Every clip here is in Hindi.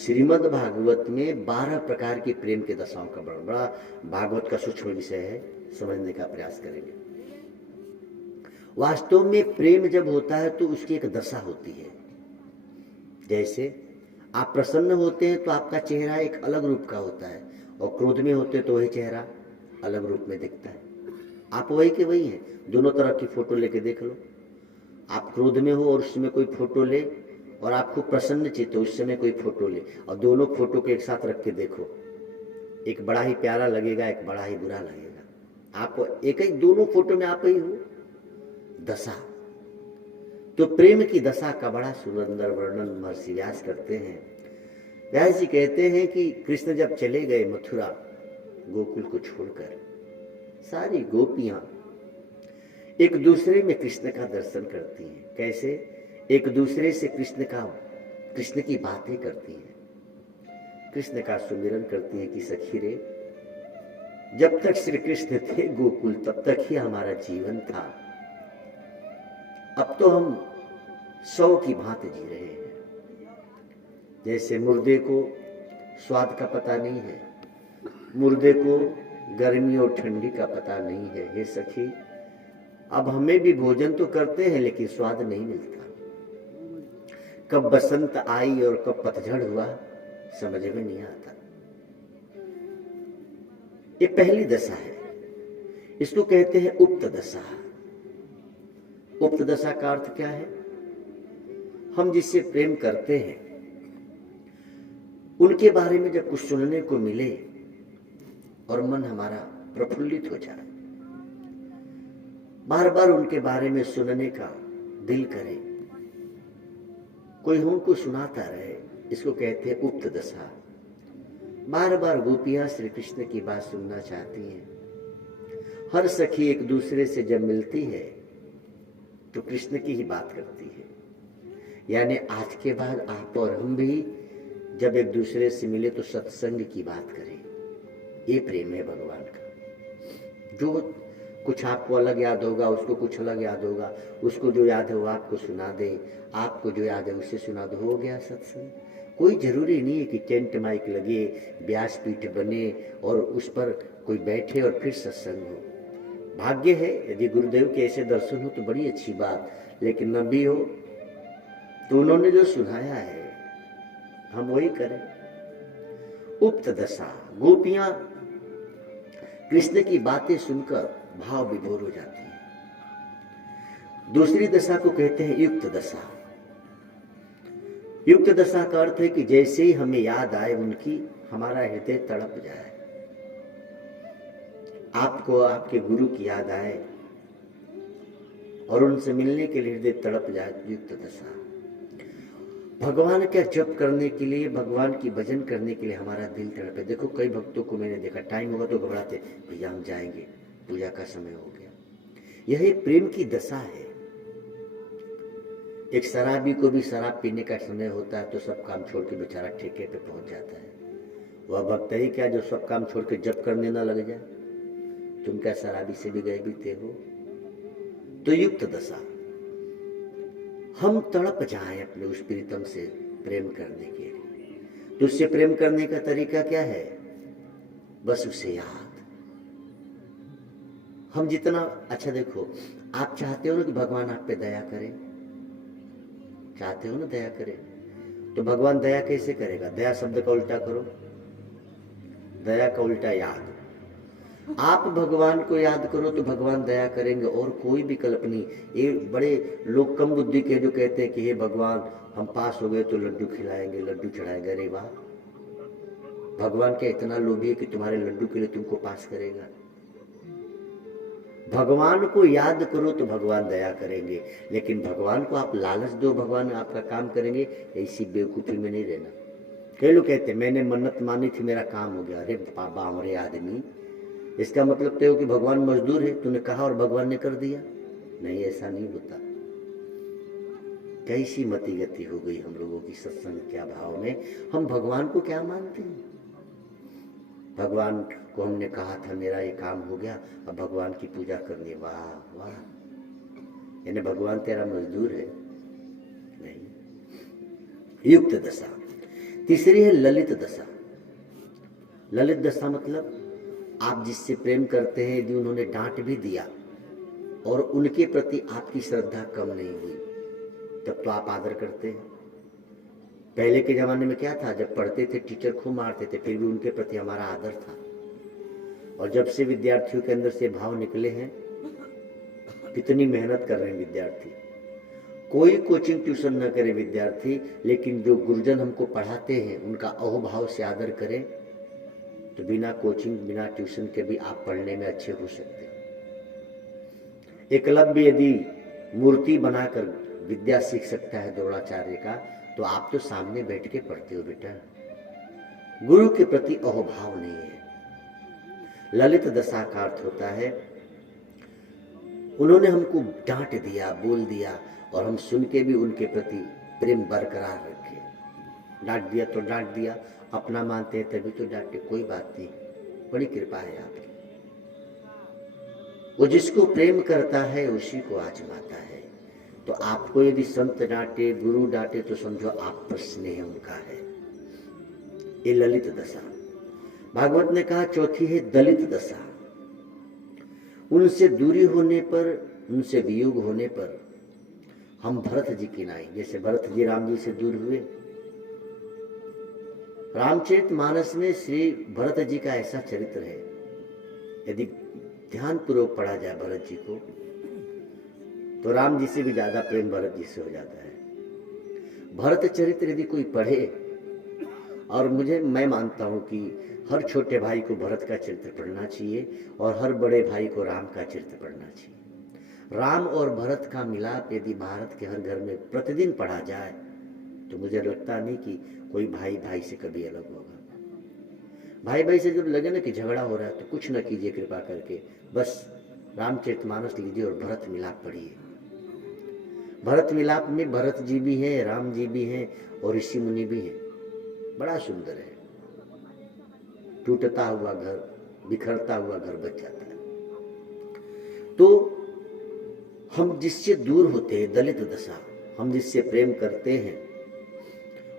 श्रीमद् भागवत में 12 प्रकार की प्रेम के दशाओं का वर्णन, बड़ा भागवत का सूक्ष्म विषय है, समझने का प्रयास करेंगे। वास्तव में प्रेम जब होता है तो उसकी एक दशा होती है। जैसे आप प्रसन्न होते हैं तो आपका चेहरा एक अलग रूप का होता है, और क्रोध में होते तो वही चेहरा अलग रूप में दिखता है। आप वही के वही हैं, दोनों तरह की फोटो लेके देख लो। आप क्रोध में हो और उसमें कोई फोटो ले, और आपको प्रसन्न चित्त हो उस समय कोई फोटो ले, और दोनों फोटो को एक साथ रख के देखो, एक बड़ा ही प्यारा लगेगा, एक बड़ा ही बुरा लगेगा। आप एक ही दोनों फोटो में आप ही हो। दशा, तो प्रेम की दशा का बड़ा सुंदर वर्णन महर्षि व्यास करते हैं। व्यास जी कहते हैं कि कृष्ण जब चले गए मथुरा गोकुल को छोड़कर, सारी गोपियां एक दूसरे में कृष्ण का दर्शन करती हैं। कैसे? एक दूसरे से कृष्ण की बातें करती हैं, कृष्ण का सुमिरन करती हैं कि सखी रे, जब तक श्री कृष्ण थे गोकुल तब तक ही हमारा जीवन था, अब तो हम 100 की भांति जी रहे हैं। जैसे मुर्दे को स्वाद का पता नहीं है, मुर्दे को गर्मी और ठंडी का पता नहीं है, हे सखी अब हमें भी भोजन तो करते हैं लेकिन स्वाद नहीं मिलता। कब बसंत आई और कब पतझड़ हुआ समझ में नहीं आता। ये पहली दशा है, इसको कहते हैं उक्त दशा। उक्त दशा का अर्थ क्या है? हम जिससे प्रेम करते हैं उनके बारे में जब कुछ सुनने को मिले और मन हमारा प्रफुल्लित हो जाए, बार बार उनके बारे में सुनने का दिल करे, कोई हमको सुनाता रहे, इसको कहते हैं उक्त दशा। बार बार गोपियां श्री कृष्ण की बात सुनना चाहती हैं। हर सखी एक दूसरे से जब मिलती है तो कृष्ण की ही बात करती है। यानी आज के बाद आप और हम भी जब एक दूसरे से मिले तो सत्संग की बात करें। ये प्रेम है भगवान का। जो कुछ आपको अलग याद होगा उसको कुछ अलग याद होगा, उसको जो याद है वो आपको सुना दे, आपको जो याद है उसे सुना दो, हो गया सत्संग। कोई जरूरी नहीं है कि टेंट माइक लगे, व्यासपीठ बने और उस पर कोई बैठे और फिर सत्संग हो। भाग्य है यदि गुरुदेव के ऐसे दर्शन हो तो बड़ी अच्छी बात, लेकिन न भी हो तो उन्होंने जो सुनाया है हम वही करें। उक्त दशा, गोपियां कृष्ण की बातें सुनकर भाव विभोर हो जाती है। दूसरी दशा को कहते हैं युक्त दशा। युक्त दशा का अर्थ है कि जैसे ही हमें याद आए उनकी, हमारा हृदय तड़प जाए। आपको आपके गुरु की याद आए और उनसे मिलने के लिए हृदय तड़प जाए, युक्त दशा। भगवान का जप करने के लिए, भगवान की भजन करने के लिए हमारा दिल तड़पे। देखो कई भक्तों को मैंने देखा, टाइम होगा तो घबराते, भैया हम जाएंगे, पूजा का समय हो गया। यह प्रेम की दशा है। एक शराबी को भी शराब पीने का समय होता है तो सब काम छोड़ के बेचारा ठेके पे पहुंच जाता है। वह भक्त ही क्या जो सब काम छोड़ के जप करने ना लग जाए? तुम क्या शराबी से भी गए बीते हो? तो युक्त दशा, हम तड़प जाएं अपने उस प्रीतम से प्रेम करने के लिए। तो उससे प्रेम करने का तरीका क्या है? बस उसे याद। हम जितना, अच्छा देखो, आप चाहते हो ना कि भगवान आप पे दया करे, चाहते हो ना दया करे, तो भगवान दया कैसे करेगा? दया शब्द का उल्टा करो, दया का उल्टा याद। आप भगवान को याद करो तो भगवान दया करेंगे, और कोई विकल्प नहीं। ये बड़े लोग कम बुद्धि के जो कहते हैं कि हे भगवान हम पास हो गए तो लड्डू खिलाएंगे, लड्डू चढ़ाएंगे। अरे वाह, भगवान क्या इतना लोभी है कि तुम्हारे लड्डू के लिए तुमको पास करेगा? भगवान को याद करो तो भगवान दया करेंगे, लेकिन भगवान को आप लालच दो भगवान आपका काम करेंगे, ऐसी बेवकूफी में नहीं रहना। कई लोग कहते हैं मैंने मन्नत मानी थी मेरा काम हो गया। अरे बाबा हमारे आदमी, इसका मतलब तो कि भगवान मजदूर है, तूने कहा और भगवान ने कर दिया? नहीं, ऐसा नहीं होता। कैसी मति गति हो गई हम लोगों की सत्संग के अभाव में। हम भगवान को क्या मानते हैं? भगवान को हमने कहा था मेरा ये काम हो गया, अब भगवान की पूजा करनी। वाह वाह, यानी भगवान तेरा मजदूर है? नहीं। युक्त दशा। तीसरी है ललित दशा। ललित दशा मतलब आप जिससे प्रेम करते हैं, यदि उन्होंने डांट भी दिया और उनके प्रति आपकी श्रद्धा कम नहीं हुई, तब तो आप आदर करते हैं। पहले के जमाने में क्या था, जब पढ़ते थे टीचर खूब मारते थे, फिर भी उनके प्रति हमारा आदर था। और जब से विद्यार्थियों के अंदर से भाव निकले हैं, कितनी मेहनत कर रहे हैं विद्यार्थी। कोई कोचिंग ट्यूशन न करे विद्यार्थी, लेकिन जो गुरुजन हमको पढ़ाते हैं उनका अहोभाव से आदर करें, तो बिना कोचिंग बिना ट्यूशन के भी आप पढ़ने में अच्छे हो सकते हैं। एकलव्य यदि मूर्ति बनाकर विद्या सीख सकता है द्रोणाचार्य का, तो आप तो सामने बैठ के पढ़ते हो बेटा। गुरु के प्रति अहोभाव नहीं है। ललित दशा का अर्थ होता है उन्होंने हमको डांट दिया, बोल दिया, और हम सुन के भी उनके प्रति प्रेम बरकरार रखे। डांट दिया तो डांट दिया, अपना मानते हैं तभी तो डांटे, कोई बात नहीं, बड़ी कृपा है आपकी। वो जिसको प्रेम करता है उसी को आजमाता है। तो आपको यदि संत डांटे, गुरु डांटे, तो समझो आप पर स्नेह उनका है। ये ललित दशा। भागवत ने कहा चौथी है दलित दशा। उनसे दूरी होने पर, उनसे वियोग होने पर हम भरत जी की नाई, जैसे भरत जी राम जी से दूर हुए। रामचरितमानस में श्री भरत जी का ऐसा चरित्र है, यदि ध्यान पूर्वक पढ़ा जाए भरत जी को, तो राम जी से भी ज्यादा प्रेम भरत जी से हो जाता है। भरत चरित्र यदि कोई पढ़े, और मैं मानता हूं कि हर छोटे भाई को भरत का चरित्र पढ़ना चाहिए और हर बड़े भाई को राम का चरित्र पढ़ना चाहिए। राम और भरत का मिलाप यदि भारत के हर घर में प्रतिदिन पढ़ा जाए, तो मुझे लगता नहीं कि कोई भाई भाई से कभी अलग होगा। भाई भाई से जब लगे ना कि झगड़ा हो रहा है, तो कुछ न कीजिए, कृपा करके बस रामचरितमानस लीजिए और भरत मिलाप पढ़िए। भरत मिलाप में भरत जी भी हैं, राम जी भी हैं और ऋषि मुनि भी हैं। बड़ा सुंदर है। टूटता हुआ घर, बिखरता हुआ घर बच जाता है। तो हम जिससे दूर होते हैं, दलित दशा, हम जिससे प्रेम करते हैं,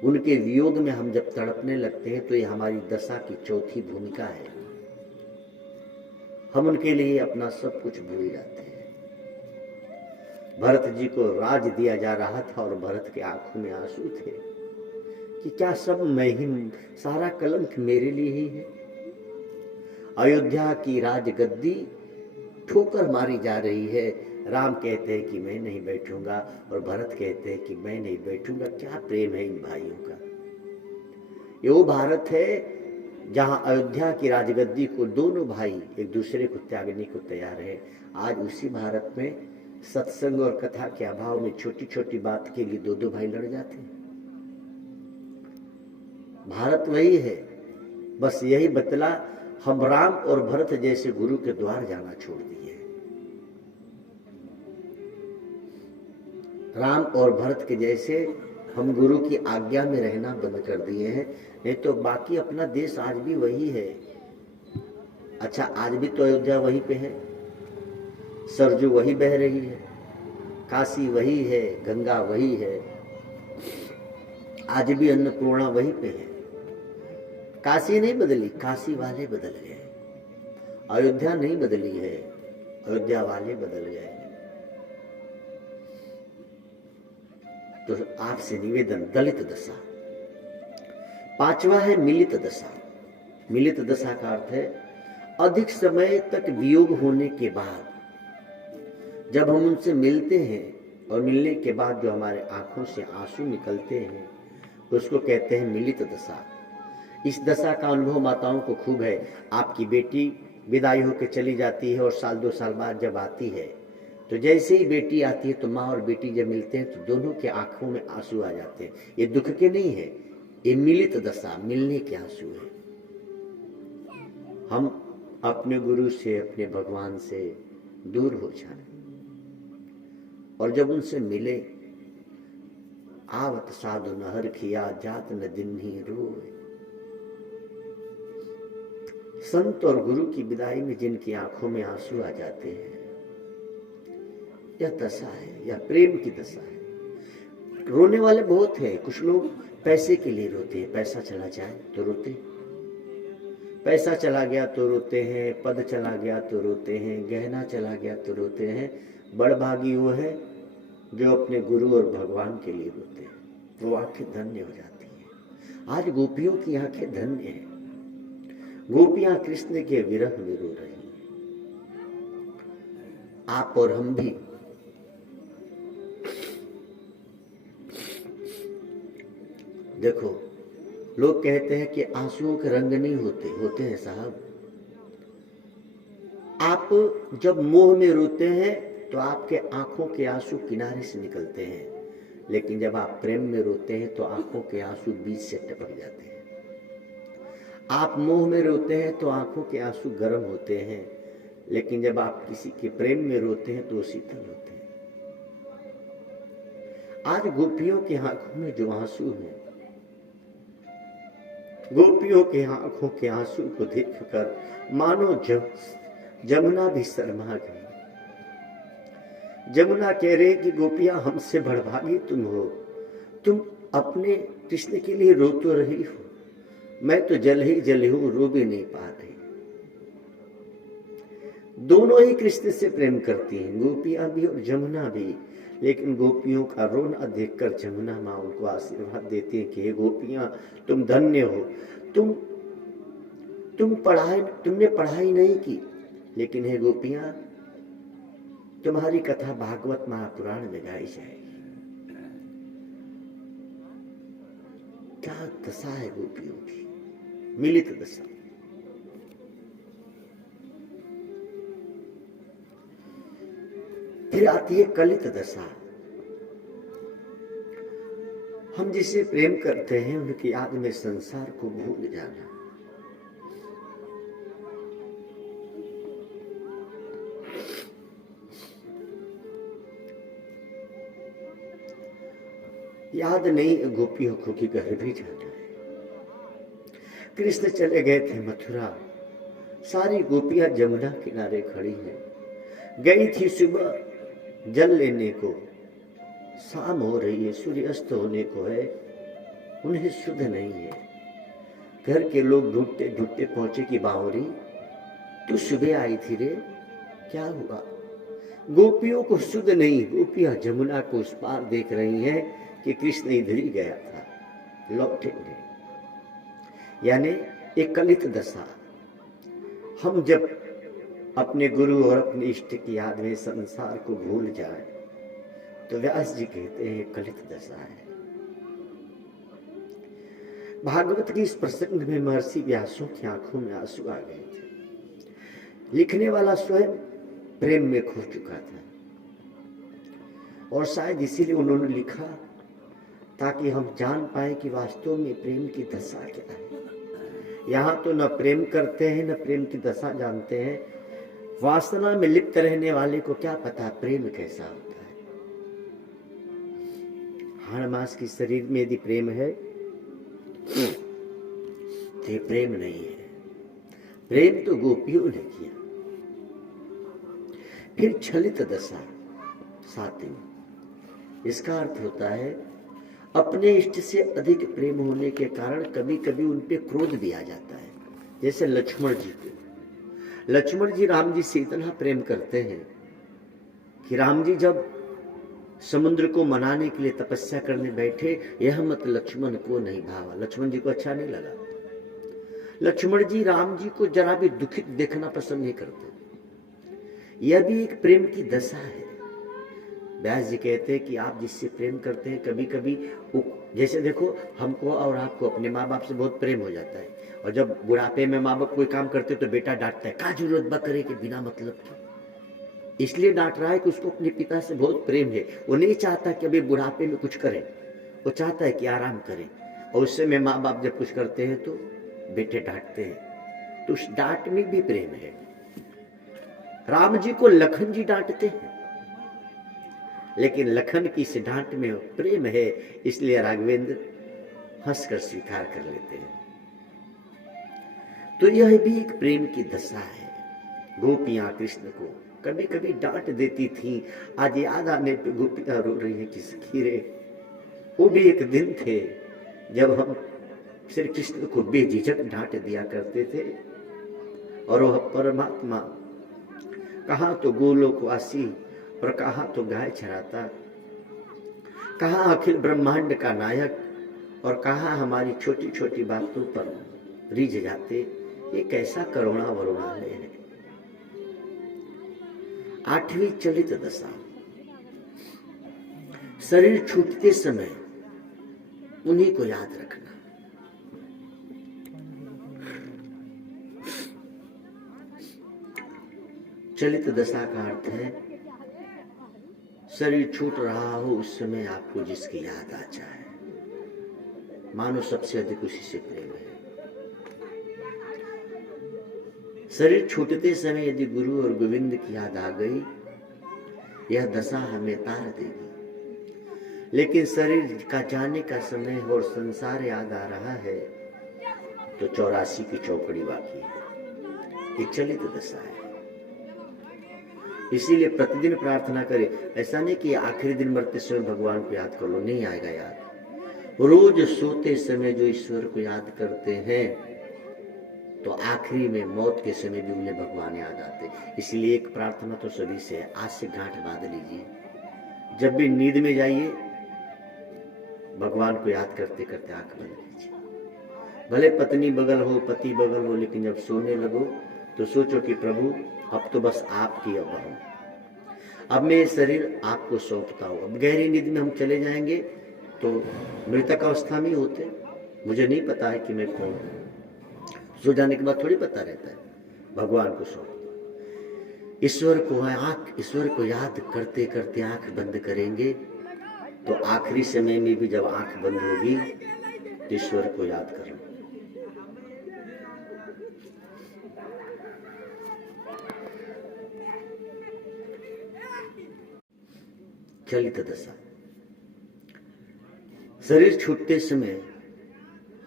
उनके वियोग में हम जब तड़पने लगते हैं, तो ये हमारी दशा की चौथी भूमिका है। हम उनके लिए अपना सब कुछ भूल जाते हैं। भरत जी को राज दिया जा रहा था और भरत के आंखों में आंसू थे कि क्या सब मैं ही, सारा कलंक मेरे लिए ही है। अयोध्या की राजगद्दी ठोकर मारी जा रही है। राम कहते हैं कि मैं नहीं बैठूंगा और भरत कहते हैं कि मैं नहीं बैठूंगा। क्या प्रेम है इन भाइयों का। ये वो भारत है जहां अयोध्या की राजगद्दी को दोनों भाई एक दूसरे को त्यागने को तैयार है। आज उसी भारत में सत्संग और कथा के अभाव में छोटी छोटी बात के लिए दो दो भाई लड़ जाते हैं। भारत वही है। बस यही बतला, हम राम और भरत जैसे गुरु के द्वार जाना छोड़ दिए। राम और भरत के जैसे हम गुरु की आज्ञा में रहना बंद कर दिए हैं। नहीं तो बाकी अपना देश आज भी वही है। अच्छा, आज भी तो अयोध्या वही पे है, सरजू वही बह रही है, काशी वही है, गंगा वही है, आज भी अन्नपूर्णा वही पे है। काशी नहीं बदली, काशी वाले बदल गए। अयोध्या नहीं बदली है, अयोध्या वाले बदल गए। तो आपसे निवेदन, दलित दशा। पांचवा है मिलित दशा। मिलित दशा का अर्थ है अधिक समय तक वियोग होने के बाद जब हम उनसे मिलते हैं और मिलने के बाद जो हमारे आंखों से आंसू निकलते हैं, उसको कहते हैं मिलित दशा। इस दशा का अनुभव माताओं को खूब है। आपकी बेटी विदाई होकर चली जाती है और साल दो साल बाद जब आती है, तो जैसे ही बेटी आती है तो माँ और बेटी जब मिलते हैं तो दोनों के आंखों में आंसू आ जाते हैं। ये दुख के नहीं है, ये मिलित दशा, मिलने के आंसू है। हम अपने गुरु से, अपने भगवान से दूर हो जाए और जब उनसे मिले, आवत साधु नहर खिया, जात न दिन ही रोए। संत और गुरु की विदाई में जिनकी आंखों में आंसू आ जाते हैं, यह दशा है, यह प्रेम की दशा है। रोने वाले बहुत हैं। कुछ लोग पैसे के लिए रोते हैं, पैसा चला जाए तो रोते हैं, पैसा चला गया तो रोते हैं, पद चला गया तो रोते हैं, गहना चला गया तो रोते हैं। बड़भागी वो है जो अपने गुरु और भगवान के लिए रोते हैं, वो आंखें धन्य हो जाती हैं। आज गोपियों की आंखें धन्य हैं, गोपियां कृष्ण के विरह में रो रही हैं। आप और हम भी देखो, लोग कहते हैं कि आंसुओं के रंग नहीं होते, होते हैं साहब। आप जब मोह में रोते हैं तो आपके आंखों के आंसू किनारे से निकलते हैं, लेकिन जब आप प्रेम में रोते हैं तो आंखों के आंसू बीच से टपक जाते हैं। आप मोह में रोते हैं तो आंखों के आंसू गर्म होते हैं, लेकिन जब आप किसी के प्रेम में रोते हैं तो वो शीतल होते हैं। आज गोपियों की आंखों में जो आंसू हैं, गोपियों के आंखों के आंसू को देखकर मानो जमुना भी शर्मा गई। जमुना कह रहे कि गोपियां हमसे बड़भागी तुम हो, तुम अपने कृष्ण के लिए रो तो रही हो, मैं तो जल ही हूं, रो भी नहीं पा रही। दोनों ही कृष्ण से प्रेम करती हैं, गोपियां भी और जमुना भी, लेकिन गोपियों का रोना देखकर जमुना माँ उनको आशीर्वाद देती है कि हे गोपियां, तुम धन्य हो, तुमने पढ़ाई नहीं की, लेकिन हे गोपियां, तुम्हारी कथा भागवत महापुराण में गाई जाएगी। क्या दशा है गोपियों की, मिलित दशा। फिर आती है कलित दशा। हम जिसे प्रेम करते हैं उनकी याद में संसार को भूल जाना। याद नहीं गोपियों को कि घर भी जाना है। कृष्ण चले गए थे मथुरा, सारी गोपियां जमुना किनारे खड़ी हैं। गई थी सुबह जल लेने को, शाम हो रही है, सूर्य अस्त होने को है, उन्हें सुध नहीं है। घर के लोग ढूंढते ढूंढते पहुंचे कि बावरी, तू सुबह आई थी रे, क्या हुआ? गोपियों को सुध नहीं, गोपियां जमुना को उस पार देख रही हैं कि कृष्ण इधर ही गया था, लौटेंगे। यानी एक कलित दशा। हम जब अपने गुरु और अपने इष्ट की याद में संसार को भूल जाए तो व्यास जी कहते हैं कलित दशा है। भागवत की इस प्रसंग में महर्षि व्यासों की आंखों में आंसू आ गए थे। लिखने वाला स्वयं प्रेम में खो चुका था और शायद इसीलिए उन्होंने लिखा ताकि हम जान पाए कि वास्तव में प्रेम की दशा क्या है। यहाँ तो न प्रेम करते हैं न प्रेम की दशा जानते हैं। वासना में लिप्त रहने वाले को क्या पता प्रेम कैसा होता है। हाड़ मास की शरीर में यदि प्रेम है तो प्रेम नहीं है। प्रेम तो गोपियों ने किया। फिर छलित दशा, सातिम। इसका अर्थ होता है अपने इष्ट से अधिक प्रेम होने के कारण कभी कभी उन पे क्रोध भी आ जाता है। जैसे लक्ष्मण जी को, लक्ष्मण जी राम जी से इतना प्रेम करते हैं कि राम जी जब समुद्र को मनाने के लिए तपस्या करने बैठे, यह मत लक्ष्मण को नहीं भावा। लक्ष्मण जी को अच्छा नहीं लगा। लक्ष्मण जी राम जी को जरा भी दुखित देखना पसंद नहीं करते। यह भी एक प्रेम की दशा है। व्यास जी कहते हैं कि आप जिससे प्रेम करते हैं कभी कभी, जैसे देखो हमको और आपको अपने माँ बाप से बहुत प्रेम हो जाता है, और जब बुढ़ापे में माँ बाप कोई काम करते तो बेटा डांटता है, क्या जरूरत बा करे कि बिना मतलब की। इसलिए डांट रहा है कि उसको अपने पिता से बहुत प्रेम है। वो नहीं चाहता कि अभी बुढ़ापे में कुछ करें, वो चाहता है कि आराम करें। और उससे में माँ बाप जब कुछ करते हैं तो बेटे डांटते हैं, तो उस डांट में भी प्रेम है। राम जी को लखन जी डांटते हैं, लेकिन लखन की इस डांट में प्रेम है, इसलिए राघवेंद्र हंसकर स्वीकार कर लेते हैं। तो यह भी एक प्रेम की दशा है। गोपियां कृष्ण को कभी कभी डांट देती थी, आज याद आने पे गोपियां रो रही है कि सखी रे, वो भी एक दिन थे जब हम श्री कृष्ण को बेझिझक डांट दिया करते थे, और वह परमात्मा कहाँ तो गोलोकवासी और कहाँ तो गाय चराता, कहाँ अखिल ब्रह्मांड का नायक और कहाँ हमारी छोटी छोटी बातों पर रिझ जाते। ये कैसा करुणा वरुणालय है। 8वीं चलित दशा। शरीर छूटते समय उन्हीं को याद रखना। चलित दशा का अर्थ है शरीर छूट रहा हो उस समय आपको जिसकी याद आ जाए, मानो सबसे अधिक उसी से प्रेम है। शरीर छूटते समय यदि गुरु और गोविंद की याद आ गई, यह दशा हमें तार देगी। लेकिन शरीर का जाने का समय और संसार याद आ रहा है तो 84 की चौकड़ी बाकी है। ये चलित दशा है। इसीलिए प्रतिदिन प्रार्थना करें। ऐसा नहीं कि आखिरी दिन मरते समय भगवान को याद कर लो, नहीं आएगा याद। रोज सोते समय जो ईश्वर को याद करते हैं तो आखिरी में मौत के समय भी उन्हें भगवान याद आते। इसलिए एक प्रार्थना तो सभी से है, आज से गांठ बांध लीजिए। जब भी नींद में जाइए भगवान को याद करते करते आंख बंद लीजिए। भले पत्नी बगल हो, पति बगल हो, लेकिन जब सोने लगो तो सोचो कि प्रभु अब तो बस आपकी अब हूं, अब मैं शरीर आपको सौंपता हूं। अब गहरी नींद में हम चले जाएंगे तो मृतक अवस्था में होते, मुझे नहीं पता है कि मैं कौन हूं। सो जाने के बाद थोड़ी पता रहता है। भगवान को सौंप, ईश्वर को याद करते करते आंख बंद करेंगे तो आखिरी समय में भी जब आंख बंद होगी तो ईश्वर को याद करो। चलित दशा। शरीर छूटते समय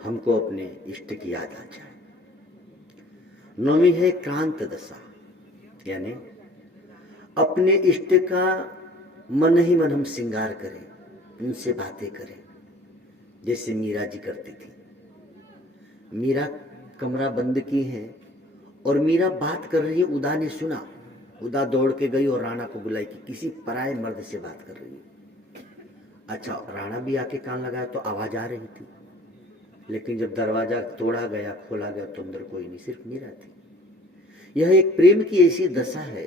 हमको अपने इष्ट की याद आ जाए। 9वीं है क्रांत दशा, यानी अपने इष्ट का मन ही मन हम श्रृंगार करें, उनसे बातें करें। जैसे मीरा जी करती थी। मीरा कमरा बंद की है और मीरा बात कर रही है, उदा ने सुना। उदा दौड़ के गई और राणा को बुलाई कि किसी पराये मर्द से बात कर रही है। अच्छा, राणा भी आके कान लगाया तो आवाज आ रही थी, लेकिन जब दरवाजा तोड़ा गया, खोला गया तो अंदर कोई नहीं, सिर्फ मीरा थी। यह एक प्रेम की ऐसी दशा है,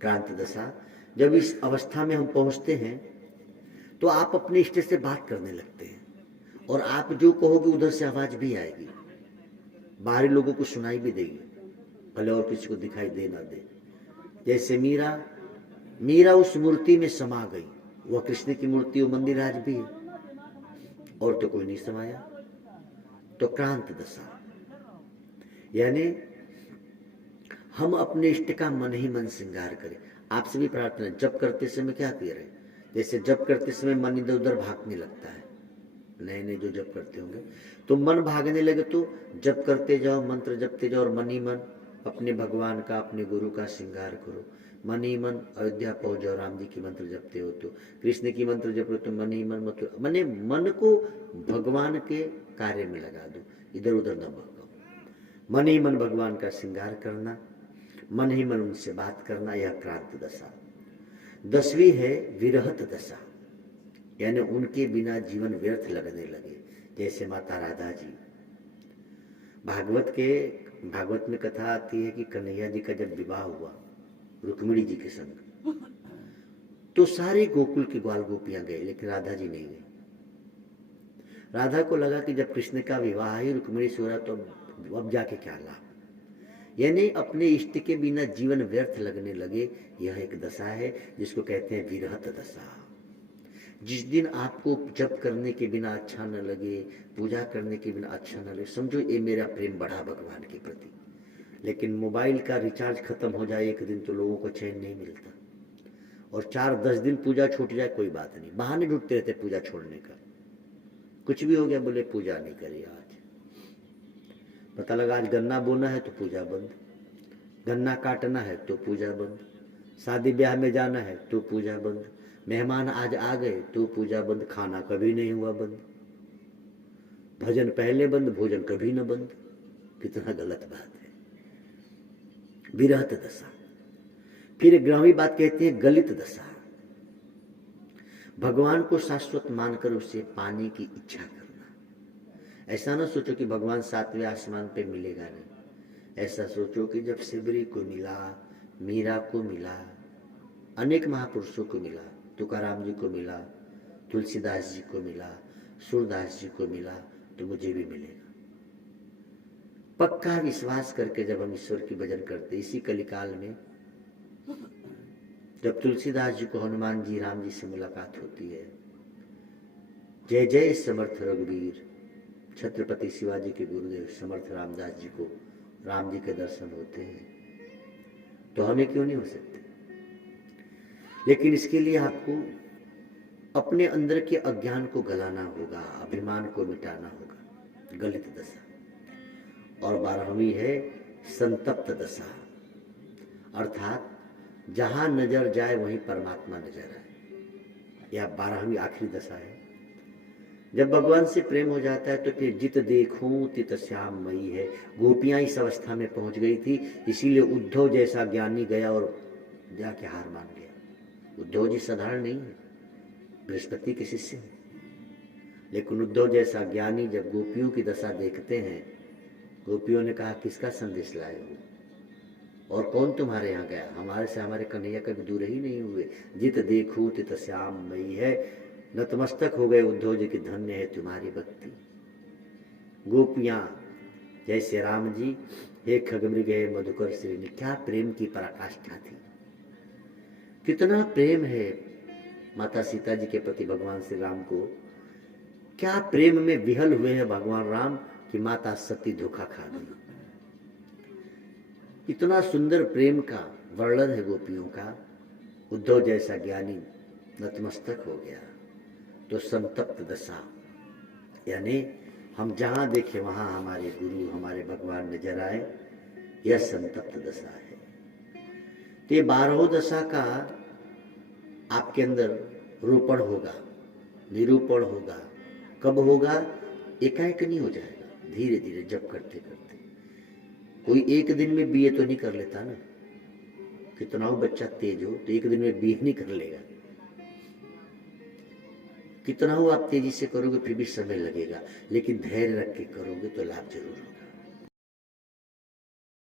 क्रांत दशा। जब इस अवस्था में हम पहुंचते हैं तो आप अपने इष्ट से बात करने लगते हैं और आप जो कहोगे उधर से आवाज भी आएगी, बाहरी लोगों को सुनाई भी देगी, भले और किसी को दिखाई दे ना दे। जैसे मीरा उस मूर्ति में समा गई। वह कृष्ण की मूर्ति, वो मंदिर आज भी है, और तो कोई नहीं समाया। तो क्रांत दशा, यानी हम अपने इष्ट का मन ही मन श्रृंगार करें। आपसे भी प्रार्थना, जप करते समय क्या कह रहे? जैसे जप करते समय मन इधर उधर भागने लगता है, नए नए जो जप करते होंगे तो मन भागने लगे तो जप करते जाओ, मंत्र जपते जाओ और मन ही मन अपने भगवान का, अपने गुरु का श्रृंगार करो। मन ही मन अयोध्या पहुंच जाओ। राम जी की मंत्र जपते हो तो, कृष्ण की मंत्र जप रहे तो मन ही मन, मतलब मने मन को भगवान के कार्य में लगा दो, इधर उधर न भगाओ। मन ही मन भगवान का श्रृंगार करना, मन ही मन उनसे बात करना, यह क्रांत दशा। 10वीं है विरहत दशा, यानी उनके बिना जीवन व्यर्थ लगने लगे। जैसे माता राधा जी, भागवत में कथा आती है कि कन्हैया जी का जब विवाह हुआ रुक्मिणी जी के संग, तो सारे गोकुल के ग्वाल गोपियां गए, लेकिन राधा जी नहीं गई। राधा को लगा कि जब कृष्ण का विवाह ही रुक्मिणी से हो रहा तो अब जाके क्या लाभ। यानी अपने इष्ट के बिना जीवन व्यर्थ लगने लगे। यह एक दशा है जिसको कहते हैं विरहत दशा। जिस दिन आपको जप करने के बिना अच्छा न लगे, पूजा करने के बिना अच्छा न लगे, समझो ये मेरा प्रेम बढ़ा भगवान के प्रति। लेकिन मोबाइल का रिचार्ज खत्म हो जाए एक दिन तो लोगों को चैन नहीं मिलता, और 4-10 दिन पूजा छूट जाए कोई बात नहीं, बहाने ढूंढते रहते पूजा छोड़ने का। कुछ भी हो गया, बोले पूजा नहीं करी आज। पता लगा आज गन्ना बोना है तो पूजा बंद, गन्ना काटना है तो पूजा बंद, शादी ब्याह में जाना है तो पूजा बंद, मेहमान आज आ गए तो पूजा बंद, खाना कभी नहीं हुआ बंद। भजन पहले बंद, भोजन कभी न बंद। कितना गलत बात है। विरहत दशा। फिर एक 11वीं बात कहते हैं गलित दशा। भगवान को शाश्वत मानकर उसे पाने की इच्छा करना। ऐसा ना सोचो कि भगवान 7वें आसमान पे मिलेगा, नहीं। ऐसा सोचो कि जब सिबरी को मिला, मीरा को मिला, अनेक महापुरुषों को मिला, तुकाराम जी को मिला, तुलसीदास जी को मिला, सूरदास जी को मिला, तो मुझे भी मिलेगा। पक्का विश्वास करके जब हम ईश्वर की भजन करते, इसी कलिकाल में जब तुलसीदास जी को हनुमान जी, राम जी से मुलाकात होती है, जय जय समर्थ रघुवीर, छत्रपति शिवाजी के गुरुदेव समर्थ रामदास जी को राम जी के दर्शन होते हैं, तो हमें क्यों नहीं हो सकते। लेकिन इसके लिए आपको अपने अंदर के अज्ञान को गलाना होगा, अभिमान को मिटाना होगा। गलित दशा। और 12वीं है संतप्त दशा, अर्थात जहां नजर जाए वहीं परमात्मा नजर आए। यह 12वीं आखिरी दशा है। जब भगवान से प्रेम हो जाता है तो फिर जित देखूं तित श्याम मई है। गोपियां इस अवस्था में पहुंच गई थी, इसीलिए उद्धव जैसा ज्ञानी गया और जाके हार मान गया। उद्धव जी साधारण नहीं है, बृहस्पति के शिष्य हैं। लेकिन उद्धव जैसा ज्ञानी जब गोपियों की दशा देखते हैं, गोपियों ने कहा किसका संदेश लाए हो और कौन तुम्हारे यहाँ गया, हमारे से हमारे कन्हैया कभी दूर ही नहीं हुए। जित देखूं तित श्याम मई है। नतमस्तक हो गए उद्धव जी की, धन्य है तुम्हारी भक्ति। गोपियां जैसे राम जी, हे खगमृग हे मधुकर श्रेणी, क्या प्रेम की पराकाष्ठा थी। कितना प्रेम है माता सीता जी के प्रति भगवान श्री राम को। क्या प्रेम में विहल हुए हैं भगवान राम कि माता सती धोखा खा गई। इतना सुंदर प्रेम का वर्णन है गोपियों का। उद्धव जैसा ज्ञानी नतमस्तक हो गया। तो संतप्त दशा, यानी हम जहां देखें वहां हमारे गुरु, हमारे भगवान नजर आए, यह संतप्त दशा है। तो ये 12 दशा का आपके अंदर रोपण होगा, निरूपण होगा। कब होगा? एकाएक नहीं हो जाएगा, धीरे धीरे जब करते करते। कोई एक दिन में बीए तो नहीं कर लेता ना। कितना हो बच्चा तेज हो तो एक दिन में बीए नहीं कर लेगा। कितना हो आप तेजी से करोगे फिर भी समय लगेगा, लेकिन धैर्य रख के करोगे तो लाभ जरूर होगा।